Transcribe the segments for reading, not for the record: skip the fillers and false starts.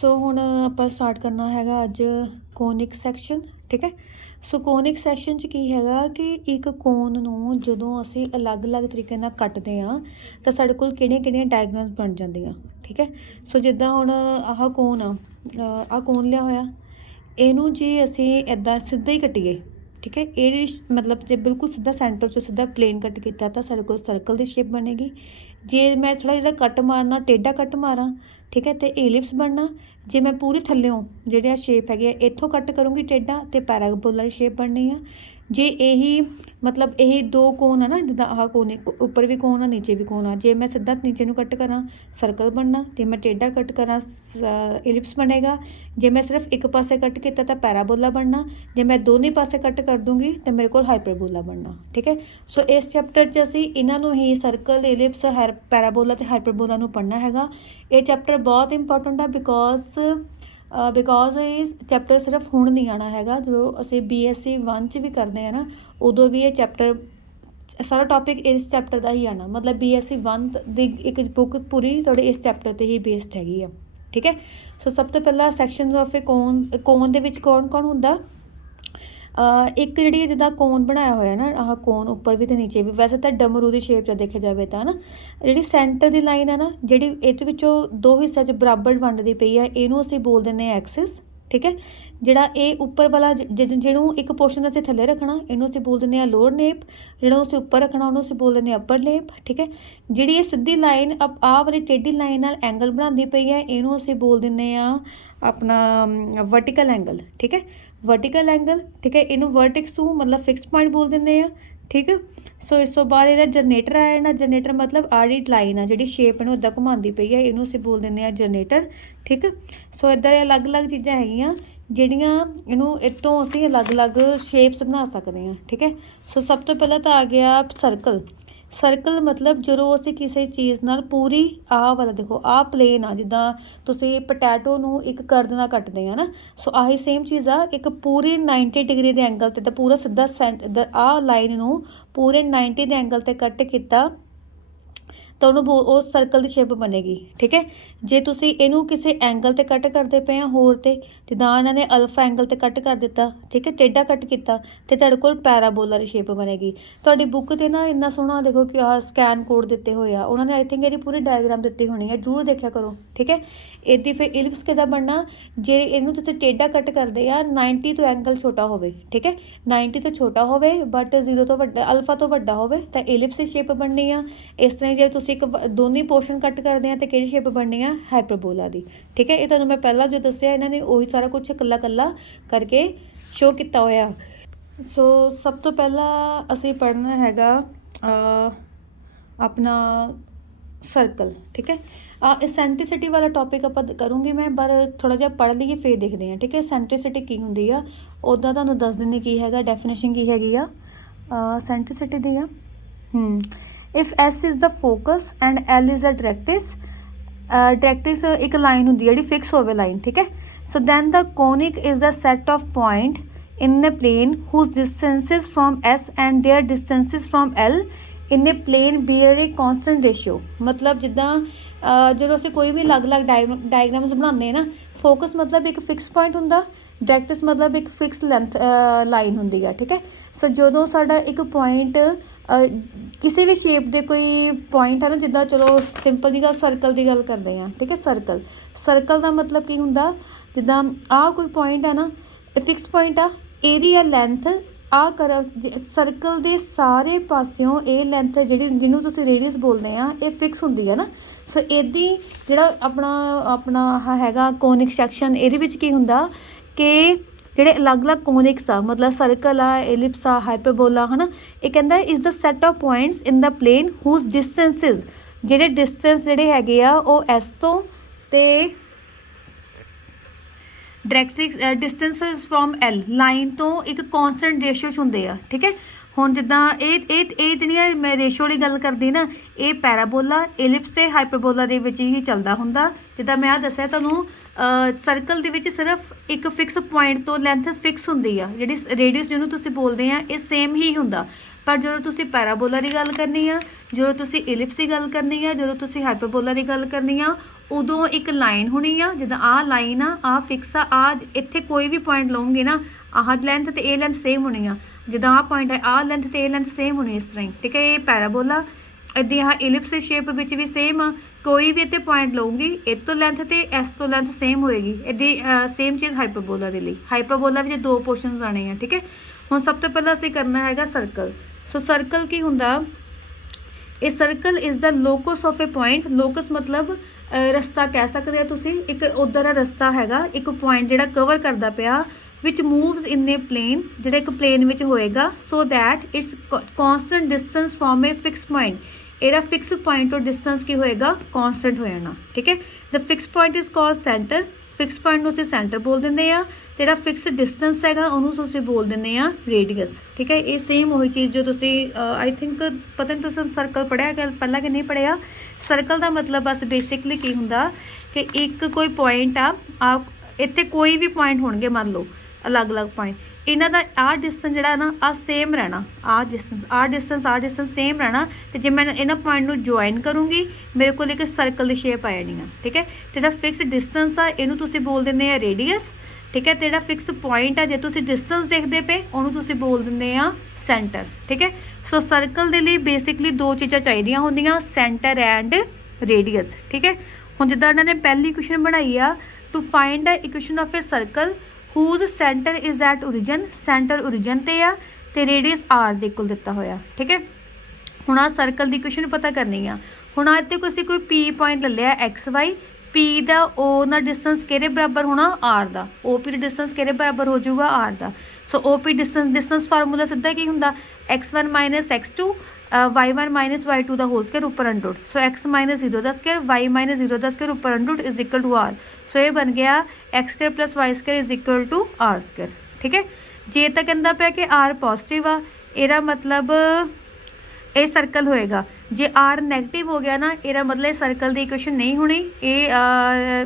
सो हुण आपां स्टार्ट करना हैगा अज कोनिक सैक्शन। ठीक है। सो कोनिक सैक्शन च की हैगा कि एक कोन नूं जदों असीं अलग अलग तरीके नाल कट्टदे हां तां साडे कोल किहड़ियां डायग्राम्स बन जांदियां। ठीक है। सो जिद्दां हुण आह कोन आ कोन लिया होया, इहनूं जे असीं इदां सीधा ही कट्टीए, ठीक है, ये मतलब जे बिल्कुल सीधा सेंटर चो सीधा प्लेन कट किया तो साढ़े को सर्कल की शेप बनेगी। जे मैं थोड़ा जिहा कट मारना, टेढ़ा कट मारा, ठीक है, तो एलिप्स बनना। जे मैं पूरी थल्लों जिहड़ी शेप हैगी इत्थों कट करूँगी टेढ़ा तो पैराबोला की शेप बननी है। जे यही मतलब यही दो कोन है ना, जिदा आह कोन उपर भी कोन आ नीचे भी कोन आ, जे मैं सीधा नीचे नूं कट करा सर्कल बनना, जे मैं टेढ़ा कट करा एलिप्स बनेगा। जे मैं सिर्फ एक पासे कट किया तो पैराबोला बनना, जे मैं दोनों पासे कट कर दूँगी तो मेरे को हाइपरबोला बनना। ठीक है। सो इस चैप्टर च असीं इन्हां नूं ही सर्कल, एलिप्स, पैराबोला ते हाइपरबोला नूं पढ़ना हैगा। ये चैप्टर बहुत इंपॉर्टेंट है बिकॉज ये चैप्टर सिर्फ हुण नहीं आना हैगा, जो असीं BSc 1 च भी करते हैं ना उदों भी ये चैप्टर सारा टॉपिक इस चैप्टर का ही आना। मतलब BSc 1 दी एक बुक पूरी थोड़े इस चैप्टर ते ही बेस्ड हैगी है। ठीक है। सो सब तो पहला सैक्शनस ऑफ ए कोन दे विच कौन कौन हुंदा। एक जी जिदा कोन बनाया होया ना, आह कोन उपर भी तो नीचे भी, वैसे तो डमरू की शेप च देखे जाए तो ना, जी सेंटर की लाइन है ना, जी ये दो हिस्सों च बराबर वंडदी पई है, इनू असीं बोल दें एक्सिस। ठीक है। जिहड़ा ये उपर वाला जिहनूं एक पोर्शन असीं थल्ले रखना इनू असीं बोल दें लोअर नेप, जिहड़ा असीं उपर रखना उन्होंने असीं बोल दें अपर नेप। ठीक है। जिहड़ी ये सीधी लाइन आह वाली टेढ़ी लाइन नाल एंगल बनाती पई है, इनू असीं बोल दें अपना वर्टिकल एंगल। ठीक है। Vertical angle. ठीक है। इनू वर्टिक्स टू मतलब फिक्स पॉइंट बोल दें। ठीक है। सो इस तो बाद जो जनरेटर आया ना, जनरेटर मतलब आड़ी लाइन आ जी शेप इनू इदा घुमाती पई है, इनू असीं बोल दें जनरेटर। ठीक है। सो इदा अलग अलग चीज़ां हैगियां ਜਿਹੜੀਆਂ इनू इतों असीं अलग अलग शेप्स बना सकते हैं। ठीक है। सो सब तो पहला तो आ गया सर्कल। सर्कल मतलब जो असीं किसी चीज़ नाल पूरी आह वाला देखो आह प्लेन आ, जिद्दां तुसीं पटैटो नूं एक कर्द नाल कट्टदे आ ना, सो आही सेम चीज़ आ, एक पूरी 90 डिग्री के एंगल ते पूरा सीधा आह लाइन नूं पूरे 90 के एंगल ते कट किया तो उन्होंने सर्कल की शेप बनेगी। ठीक है। जे तुसी इनू किसी एंगल ते कट करते पे होर ते जिद्दां इन्होंने अल्फा एंगल ते कट कर दिता, ठीक है, टेढ़ा कट किया तो तुहाडे कोल पैराबोला की शेप बनेगी। तुहाडी बुक ते ना इन्ना सोहना देखो कि स्कैन कोड दिते हुए आ उन्होंने, आई थिंक ये पूरी डायग्राम दी होनी है, जरूर देखा करो। ठीक है। इदी फिर इलिप्स किदा बनना, जे इनू तुसी टेढ़ा कट करते आ 90 तो एंगल छोटा होवे, ठीक है, 90 तो छोटा होवे बट 0 तो वड्डा, अल्फा तो वड्डा होवे तो इलिप्स की शेप बननी आ। इस तरह जे तुसी एक दोनों पोर्शन कट करते हैं तो कि शेप बननी है हाइपरबोला दी। ठीक है। ये तुहानूं मैं पहला जो दस्सिया इन्होंने उही सारा कुछ कल्ला कल्ला करके शो किया होया। सो सब तो पहला असीं पढ़ना हैगा अपना सर्कल। ठीक है। एसेंट्रिसिटी वाला टॉपिक आप करूँगी मैं, पर थोड़ा जिहा पढ़ लीए फिर देखते हैं। ठीक है। एसेंट्रिसिटी की हुंदी आ उदा तुहानूं दस दिंदी की हैगा, डेफिनेशन की हैगी आ एसेंट्रिसिटी दी आ। If S is the focus and L is the directrix एक लाइन होंगी जी फिक्स होवे लाइन। ठीक है। So then the conic is the set of point in a plane whose distances from S and their distances from L in a plane bear a constant ratio. मतलब जिद्दां जो असीं कोई भी अलग अलग डायग्राम्स बनाते हैं ना, फोकस मतलब एक फिक्स पॉइंट हुंदा, डायरेक्ट्रिक्स मतलब एक फिक्स लेंथ लाइन हुंदी है। ठीक है। सो जदों साडा एक पॉइंट किसी भी शेप के कोई पॉइंट है ना, जिद्दां चलो सिंपल जी गल सर्कल की गल करते हैं। ठीक है। सर्कल सर्कल का मतलब की हुंदा, जिद्दां आह कोई पॉइंट है ना, फिक्स पॉइंट आ, एदी है लेंथ आ कर सर्कल के सारे पासियों ये लेंथ जी जिन्होंने तुसीं रेडियस बोलते हैं ये फिक्स होंगी है ना। सो इदी जिहड़ा अपना अपना हैगा कोनिक सैक्शन, ये की हुंदा कि ਜਿਹੜੇ अलग-अलग कोनिक्स आ, मतलब सर्कल आ, एलिप्स आ, हाइपरबोला है ना, ये कहता है is the set of points in the plane whose distances, ਜਿਹੜੇ डिस्टेंस ਜਿਹੜੇ ਹੈਗੇ ਆ ਉਹ S ਤੋਂ ਤੇ directrix distances from L line तो एक कॉन्सटेंट रेशियो ਹੁੰਦੇ ਆ। ठीक है। ਹੁਣ ਜਿੱਦਾਂ ਇਹ ਜਿਹੜੀਆਂ ਮੈਂ ਰੇਸ਼ੋ ਵਾਲੀ ਗੱਲ ਕਰਦੀ ਨਾ, ਇਹ ਪੈਰਾਬੋਲਾ, एलिप्स ਤੇ ਹਾਈਪਰਬੋਲਾ ਦੇ ਵਿੱਚ ਹੀ ਚੱਲਦਾ ਹੁੰਦਾ। ਜਿੱਦਾਂ ਮੈਂ ਆ ਦੱਸਿਆ ਤੁਹਾਨੂੰ सर्कल ਦੇ ਵਿੱਚ ਸਿਰਫ ਇੱਕ ਫਿਕਸ ਪੁਆਇੰਟ ਤੋਂ ਲੈਂਥ ਫਿਕਸ ਹੁੰਦੀ ਆ, ਜਿਹੜੀ ਰੇਡੀਅਸ ਜਿਹਨੂੰ ਤੁਸੀਂ ਬੋਲਦੇ ਆ ਇਹ ਸੇਮ ਹੀ ਹੁੰਦਾ। पर जो तुसी पैराबोला की गल करनी आ, जो तुसी इलिप्स की गल करनी आ, जो तुसी हाइपरबोला की गल करनी आ, उदों एक लाइन होनी आ, जिद्दां आ लाइन आ फिक्स आ इत्थे कोई भी पॉइंट लओगे ना, आह लेंथ तो ये लेंथ सेम होनी आ, जिद्दां आ पॉइंट है आ लेंथ तो ये लेंथ सेम होनी इस तरह ही, ठीक है। ये पैराबोला इदां आह इलिप्स शेप विच भी सेम आ, कोई भी इत्ते पॉइंट लऊंगी इस तो लेंथ तो इस तो लेंथ सेम होएगी। इदां सेम चीज़ हाइपरबोला के लिए, हाइपरबोला में दो पोर्शनस आने हैं, ठीक है। हुण सब तो पहला असीं करना हैगा सर्कल। सो सर्कल की हुंदा, a circle is the locus of A point. Locus मतलब रस्ता कह सकते हो तुसीं, एक उधर दा रस्ता हैगा, एक पॉइंट जिहड़ा कवर करदा पिया विच मूव्स इन ए प्लेन, जिहड़ा एक प्लेन विच होएगा, so that it's constant distance from a fix point. Era fix point और डिस्टेंस की होएगा कॉन्सटेंट हो जाना, ठीक है। The fix point is called centre. Fix point नूं असीं सेंटर बोल दिंदे आ, जिहड़ा फिक्स डिस्टेंस हैगा उहनूं असीं बोल दिंदे आ रेडियस, ठीक है। ये सेम वही चीज़ जो तुसीं आई थिंक पता नहीं तुसीं सर्कल पढ़िया कि पहला कि नहीं पढ़िया। सर्कल का मतलब बस बेसिकली की हुंदा कि एक कोई पॉइंट आ इत्थे कोई भी पॉइंट होणगे, मान लो अलग अलग पॉइंट, इन्हां दा आ डिस्टेंस जिहड़ा ना आ सेम रहना, आ डिस्टेंस सेम रहना, तो जे मैं इन्हां पॉइंट नूं ज्वाइन करूँगी मेरे को एक सर्कल की शेप आ जानी है, ठीक है। जिहड़ा फिक्स डिस्टेंस आ इहनूं तुसीं बोल दिंदे आ रेडियस, ठीक है। तो जिहड़ा फिक्स पॉइंट आ जे तुसीं डिस्टेंस देखते पे उहनूं तुसीं बोल दिंदे आ सेंटर, ठीक है। सो सर्कल दे लई बेसिकली दो चीज़ां चाहीदियां हुंदियां, सेंटर एंड रेडियस, ठीक है। हुण जिद्दां इन्हां ने पहली इक्वेशन बनाई आ, to find the equation of a circle whose centre is at origin, centre origin ते आ ते रेडियस आर दे कोल दिता होया, ठीक है। हुण आ सर्कल की इक्वेशन पता करनी आ। हुण आ इत्थे कोई पी पॉइंट ले लिया एक्स वाई, पी दा ओ ना डिस्टेंस किहदे बराबर होना, आर दा। ओ पी दा डिस्टेंस किहदे बराबर हो जाऊगा, आर दा। सो ओ पी डिस्टेंस फार्मूला सीधा की हुंदा x1 minus x2 y1 minus y2 दा होल स्केयर उपर under root. So x minus 0 दा स्केयर y माइनस 0 दा स्केयर उपर under root is equal to r. So ये बन गया x square plus y square is equal to r square, ठीक है। जे तक कहता पाया कि आर पॉजिटिव आ, एरा मतलब ये सर्कल होएगा। जे आर नैगेटिव हो गया ना, एरा मतलब सर्कल की इक्वेशन नहीं होनी, ये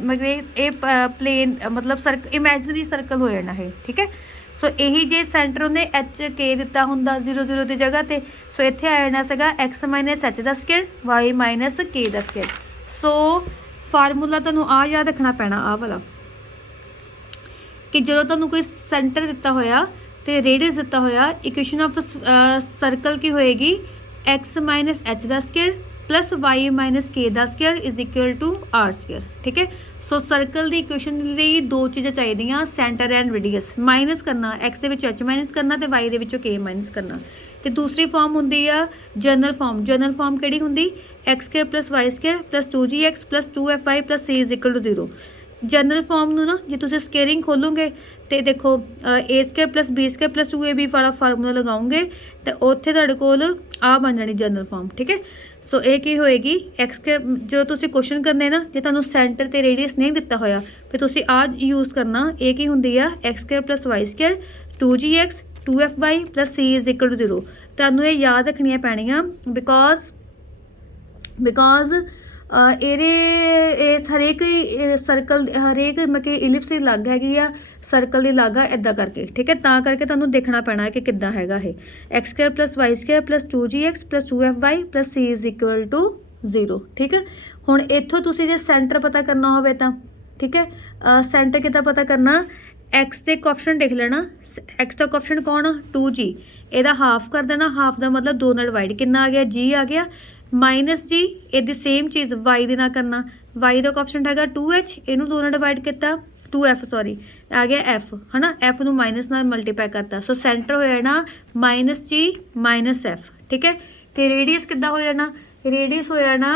मतलब ये प्लेन मतलब इमेजनरी सर्कल हो जाना है, ठीक है। सो यही जे सेंटर उन्हें एच के दिता हुंदा 0 0 की जगह पर, सो इत्थे आ जाना सीगा एक्स माइनस एच का स्केयर वाई माइनस के का स्केयर। सो फार्मूला तुहानूं आ याद रखना पैना, आ वाला कि जो तुहानूं कोई सेंटर दिता होया तो रेडियस दिता होया, इक्वेशन ऑफ सर्कल की होएगी एक्स माइनस एच का square plus y minus k का square is equal to r square, ठीक है। सो सर्कल की इक्वेशन लिए दो चीज़ां चाहिए, सेंटर एंड रेडियस। माइनस करना एक्स के विच एच माइनस करना तो वाई के के माइनस करना। तो दूसरी फॉर्म होंगी आ जनरल फॉर्म। जनरल फॉर्म किहड़ी हुंदी, x square plus y square plus 2gx plus 2fy plus c is equal to 0। General form ना जे तुसीं स्केयरिंग खोलोगे तो देखो a square plus b square plus 2ab वाला फार्मूला लगाओगे तो उत्थे तुहाडे कोल आ बन जानी जनरल फॉर्म, ठीक है। सो ये की होएगी एक्स स्केयर, जो तुसीं क्वेश्चन करने ना जे तुहानूं सेंटर ते रेडियस नहीं दिता होया फिर तुसीं आ यूज़ करना। ये की हुंदी आ x square plus y square 2gx 2fy plus c is equal to 0। तुहानूं ये याद रखनियां पैणियां बिकॉज हरेक सर्कल हरेक मतलब इलिप्स की अलग हैगी आ, सर्कल की अलग आ, इदा करके, ठीक है। तां करके तुहानूं देखना पैना कि किद्दां हैगा है x square plus y square plus 2gx plus 2fy plus c is equal to 0, ठीक है। हुण इत्थों तुसीं जे सेंटर पता करना होवे तां, ठीक है, सेंटर किद्दां पता करना, एक्स के कोएफिशिएंट देख लेना। एक्स का कोएफिशिएंट कौन, 2g, ਇਹਦਾ हाफ कर देना, हाफ का मतलब 2 ਨਾਲ डिवाइड कितना आ गया, g आ गया माइनस जी, ये सेम चीज़ वाई दे ना करना, वाई का कोएफिशिएंट हैगा 2h, इनू 2 ਨਾਲ डिवाइड किया 2f सॉरी आ गया f है ना, f नू माइनस नाल मल्टीप्लाई करता। सो सेंटर हो जाना माइनस जी माइनस f, ठीक है। तो रेडियस किद्दां हो जाना, रेडियस हो जाना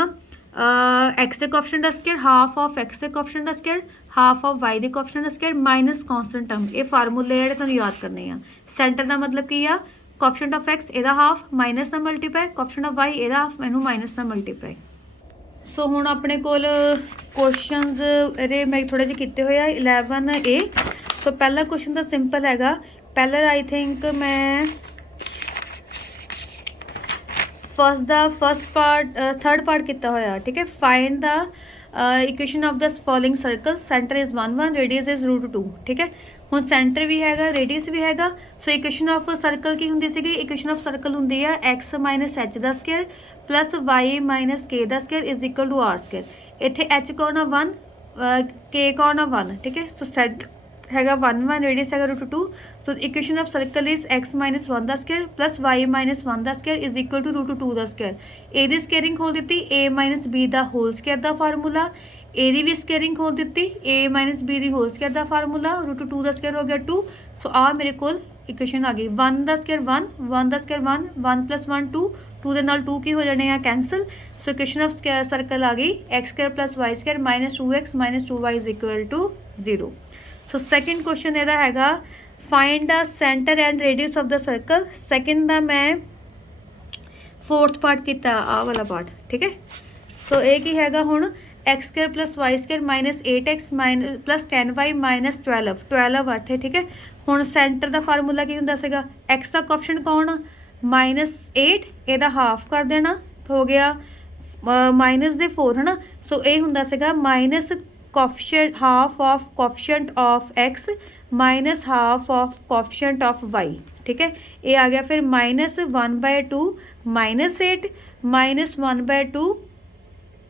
एक्स के कोएफिशिएंट का स्केयर हाफ ऑफ एक्स के कोएफिशिएंट का स्केयर हाफ ऑफ वाई के कोएफिशिएंट का स्केयर माइनस कॉन्सटेंट टर्म। ये फार्मूले जिहड़े तुहानूं याद करने आ। सेंटर का मतलब की आ, कोएफिशिएंट ऑफ एक्स एदा हाफ माइनस ना मल्टीप्लाई, कोएफिशिएंट ऑफ वाई एदा हाफ इनू माइनस ना मल्टीप्लाई। सो हुण अपने कोल क्वेश्चनस ये मैं थोड़े जिहे कीते होए आ 11A। सो पहला क्वेश्चन तो सिंपल हैगा, पहला आई थिंक मैं फर्स्ट पार्ट थर्ड पार्ट किया होया, ठीक है। Find the equation of the following circle, centre is 1 1, radius is √2। ठीक है, ਹੁਣ ਸੈਂਟਰ ਵੀ ਹੈਗਾ, ਰੇਡੀਅਸ ਵੀ ਹੈਗਾ। ਸੋ ਇਕੁਏਸ਼ਨ ਆਫ ਸਰਕਲ ਕੀ ਹੁੰਦੀ ਸੀਗੀ? ਇਕੁਏਸ਼ਨ ਆਫ ਸਰਕਲ ਹੁੰਦੀ ਆ x ਮਾਈਨਸ h ਦਾ square plus y minus k ਦਾ square is equal to r square. ਇੱਥੇ h ਕੌਣ ਆ 1, k ਕੌਣ ਆ 1। ਠੀਕ ਹੈ, ਸੋ ਸੈਟ हैगा 1 1, रेडियस हैगा √2। सो equation of circle is x minus 1 का स्क्वायर प्लस y माइनस 1 का स्क्वायर इज इक्वल टू √2 का स्क्वायर। ए दी स्केयरिंग खोल दी, a माइनस b का होल स्क्वायर का फार्मूला, ए दी भी स्केयरिंग खोल दी, a माइनस b की होल स्क्वायर का फार्मूला, √2 का स्क्वायर हो गया 2। सो आ मेरे को इक्वेशन आ गई 1 का स्क्वायर 1, 1 का स्क्वायर 1, 1 प्लस 1 2, 2 के नाल 2 की हो जाने हैं cancel. So equation of circle आ गई x square plus y square minus 2x minus 2y is equal to 0। So second question ਇਹਦਾ ਹੈਗਾ find the centre and radius of the circle. Second ਦਾ मैं फोर्थ पार्ट किया आ वाला part. ठीक है, सो ये की हैगा हुण x square plus y square minus 8x minus plus 10y minus 12 ਇੱਥੇ। ठीक है, हुण सेंटर ਦਾ फार्मूला की ਹੁੰਦਾ ਸੀਗਾ? x ਦਾ ਕੋਐਫੀਸ਼ੀਐਂਟ ਕੌਣ ਆ? -8, ਇਹਦਾ ਹਾਫ ਕਰ ਦੇਣਾ, ਹੋ ਗਿਆ ਮਾਈਨਸ ਦੇ 4 है ना। सो ਇਹ ਹੁੰਦਾ ਸੀਗਾ minus coefficient half of coefficient of x minus half of coefficient of y। ठीक है, ये आ गया फिर -1/2 माइनस 8 माइनस 1/2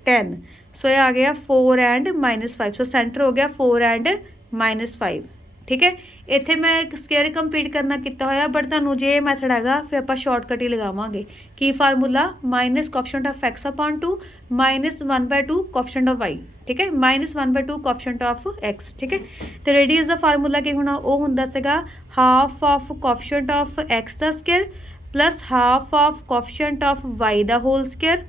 10। सो ये आ गया 4 एंड -5। सो सेंटर हो गया 4 एंड -5। ठीक है, इत्थे मैं एक स्केयर कंप्लीट करना किया होया, बट तुहानूं जे मैथड हैगा फिर आपां शॉर्टकट ही लगावांगे। की formula? Minus coefficient of x upon 2 minus 1/2 coefficient of y। ठीक है, माइनस 1/2 कोफिशिएंट ऑफ x। ठीक है, तो रेडियस का फार्मूला की होना? वो हुंदा सीगा half of coefficient of x का square plus half of coefficient of y का whole square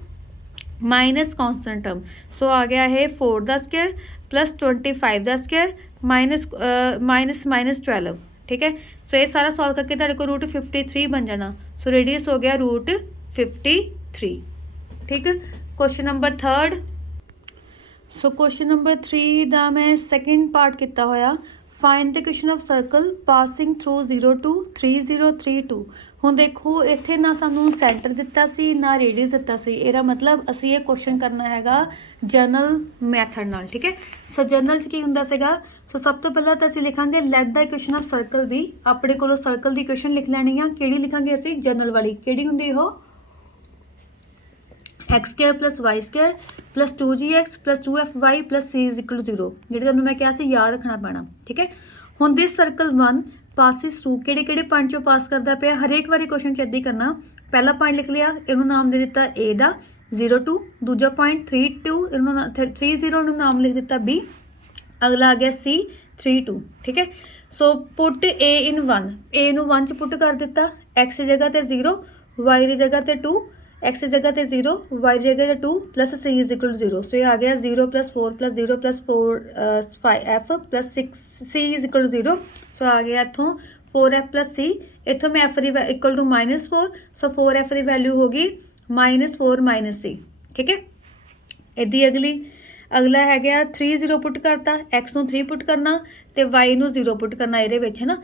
minus constant term. So आ गया है 4 का स्क्वायर प्लस 25 का स्क्वायर माइनस माइनस 12। ठीक है, सो ये सारा सॉल्व करके तुहाडे को √53 बन जाना। सो रेडियस हो गया √53। ठीक, question number 3। So question number 3 का मैं सैकेंड पार्ट किया होया find the equation of circle passing through 0 2 3 0 3 2। हुण देखो इत्थे ना सानू सेंटर दिता सी ना रेडियस दिता सी, इहदा मतलब असी ये क्वेश्चन करना हैगा जनरल मैथड नाल। ठीक है, सो जनरल च की हुंदा सीगा? सो सब तो पहला तो असीं लिखांगे let the equation of circle भी। अपने कोलों सर्कल की इक्वेशन लिख लैनी आ, किहड़ी लिखांगे असीं? जनरल वाली। किहड़ी हुंदी ओह? X square plus y square plus 2gx plus 2fy plus c is equal to 0। जिहड़े तुहानूं मैं कहा सी याद रखना पैना। ठीक है, हुण दिस सर्कल 1 पासिस थ्रू किहड़े पॉइंट चों पास करदा पिया? हरेक वारी क्वेश्चन च इदां ही करना। पहला पॉइंट लिख लिया, इहनूं नाम दे दिता a दा 0 2, दूजा पॉइंट 3 2, इहनूं 3 0 नूं नाम लिख दिता b, अगला आ गया c 3 2। ठीक है, so put a in 1, a नूं 1 च पुट कर दिता, x की जगह ते 0, y की जगह ते 2, एक्स की जगह पे 0, वाई की जगह पे 2 plus c is equal to 0। So ये आ गया 0 + 4 + 0 + 4 5f + 6 c is equal to 0। So आ गया इतों 4f + c, इतों मैं f की इक्वल टू -4। सो 4f की वैल्यू होगी -4 - c। ठीक है, इदी अगली अगला है गया 3 0 पुट करता, x नूं 3 पुट करना तो y नूं 0 पुट करना ये है ना।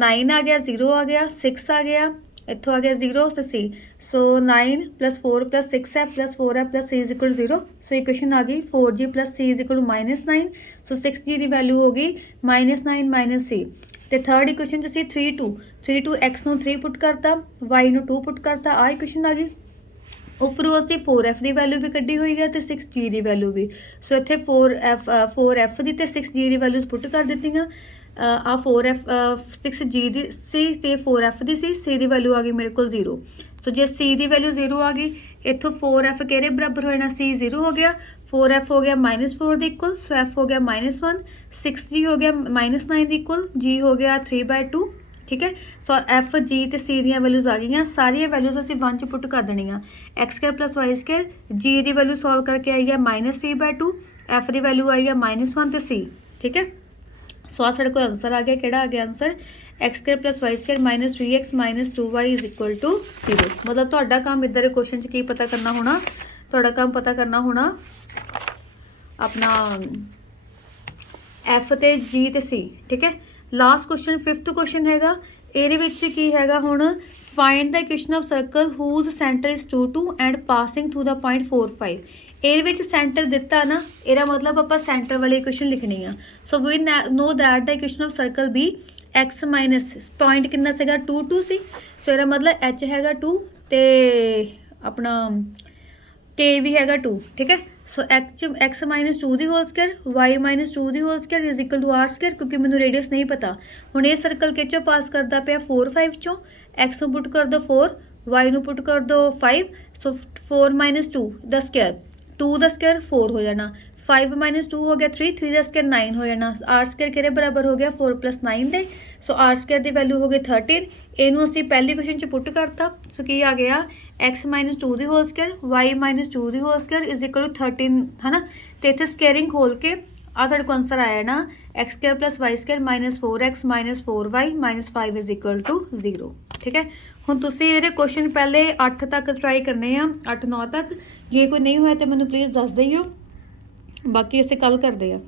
9 आ गया, 0 आ गया, 6 आ गया, इतों आ गया 0 तो c। सो 9 + 4 + 6f + 4f + c is equal to 0। So equation आ गई 4g + c is equal to -9। So 6g की वैल्यू होगी -9 - c। तो थर्ड इक्वेशन च 3 2 x नूं 3 पुट करता, y नूं 2 पुट करता, आ इक्वेशन आ गई। उपरों असीं 4f की वैल्यू भी कड्ढी हुई है तो 6g की वैल्यू भी। सो इत्थे 4f की तो 6g की वैल्यूज़ पुट कर दित्तियां। आ 4f 6g की सी ते 4f की सी, c की वैल्यू आ गई मेरे को 0। सो जे c की वैल्यू 0 आ गई, इत्थों 4f केरे बराबर हो जाना? c 0 हो गया, 4f हो गया -4 के इक्वल, सो f हो गया -1, 6g हो गया -9 के इक्वल, g हो गया 3/2। ठीक है, सो एफ जी तो सी दी वैल्यूज़ आ गई, सारिया वैल्यूज़ असीं 1 च पुट कर देनियां। x² + y², जी की वैल्यू सॉल्व करके आई है -3/2, एफ की वैल्यू आई है -1 तो c। ठीक है, सो आ साढ़े को आंसर आ गया, किहड़ा आ गया answer? x² + y² -3x - 2y is equal to 0। मतलब तुहाडा काम इधर के क्वेश्चन च की पता करना होना? तुहाडा काम पता करना होना अपना एफ तो जी तो सी। ठीक है, लास्ट क्वेश्चन 5th क्वेश्चन हैगा, ਇਹਦੇ ਵਿੱਚ ਕੀ ਹੈਗਾ ਹੁਣ find the equation of circle whose centre is 2 2 and passing through the point 4 5। ਇਹਦੇ ਵਿੱਚ ਸੈਂਟਰ ਦਿੱਤਾ ਨਾ, ਇਹਦਾ ਮਤਲਬ ਆਪਾਂ ਸੈਂਟਰ ਵਾਲੀ ਇਕੁਏਸ਼ਨ ਲਿਖਣੀ ਆ। So we know that the equation of circle be x minus point ਕਿੰਨਾ ਸੀਗਾ 2 2 ਸੀ। ਸੋ ਇਹਦਾ ਮਤਲਬ h ਹੈਗਾ 2 ਤੇ ਆਪਣਾ k ਵੀ ਹੈਗਾ 2, ਠੀਕ ਹੈ। ਸੋ x ਮਾਈਨਸ 2 ਦੀ ਹੋਲ ਸਕੇਅਰ y ਮਾਈਨਸ 2 ਦੀ whole square is equal to r square, ਕਿਉਂਕਿ ਮੈਨੂੰ ਰੇਡੀਅਸ ਨਹੀਂ ਪਤਾ। ਹੁਣ ਇਹ ਸਰਕਲ ਕਿਹਚੋਂ ਪਾਸ ਕਰਦਾ ਪਿਆ 4 5 ਚੋਂ। x ਨੂੰ ਪੁੱਟ ਕਰ ਦਿਓ 4, y ਨੂੰ ਪੁੱਟ ਕਰ ਦਿਓ 5। ਸੋ 4 ਮਾਈਨਸ 2 ਦਾ ਸਕੇਅਰ, 2 ਦਾ ਸਕੇਅਰ 4 ਹੋ ਜਾਣਾ, 5 ਮਾਈਨਸ 2 ਹੋ ਗਿਆ 3, 3 ਦਾ ਸਕੇਅਰ 9 ਹੋ ਜਾਣਾ। r ਸਕੇਅਰ ਕਿਹਦੇ ਬਰਾਬਰ ਹੋ ਗਿਆ 4 + 9 ਦੇ। ਸੋ r ਸਕੇਅਰ ਦੀ ਵੈਲਿਊ ਹੋ ਗਈ 13। ਇਹਨੂੰ ਅਸੀਂ ਪਹਿਲੀ ਕੁਐਸਚਨ 'ਚ ਪੁੱਟ ਕਰਤਾ। ਸੋ ਕੀ ਆ ਗਿਆ x ਮਾਈਨਸ 2 ਦੀ ਹੋਲ ਸਕੇਅਰ y ਮਾਈਨਸ 2 ਦੀ whole square is equal to 13, ਹੈ ਨਾ। ਅਤੇ ਇੱਥੇ ਸਕੇਅਰਿੰਗ ਖੋਲ ਕੇ ਆ ਤੁਹਾਡੇ ਕੋਲ ਆਂਸਰ ਆਇਆ ਨਾ x square plus y square minus 4x minus 4y minus 5 is equal to 0, ਠੀਕ ਹੈ। ਹੁਣ ਤੁਸੀਂ ਇਹਦੇ ਕੁਐਸਚਨ ਪਹਿਲੇ 8 ਤੱਕ ਟਰਾਈ ਕਰਨੇ ਆ, 8 9 ਤੱਕ। ਜੇ ਕੋਈ ਨਹੀਂ ਹੋਇਆ ਤਾਂ ਮੈਨੂੰ ਪਲੀਜ਼ ਦੱਸ ਦਿਓ, ਬਾਕੀ ਅਸੀਂ ਕੱਲ੍ਹ ਕਰਦੇ ਹਾਂ।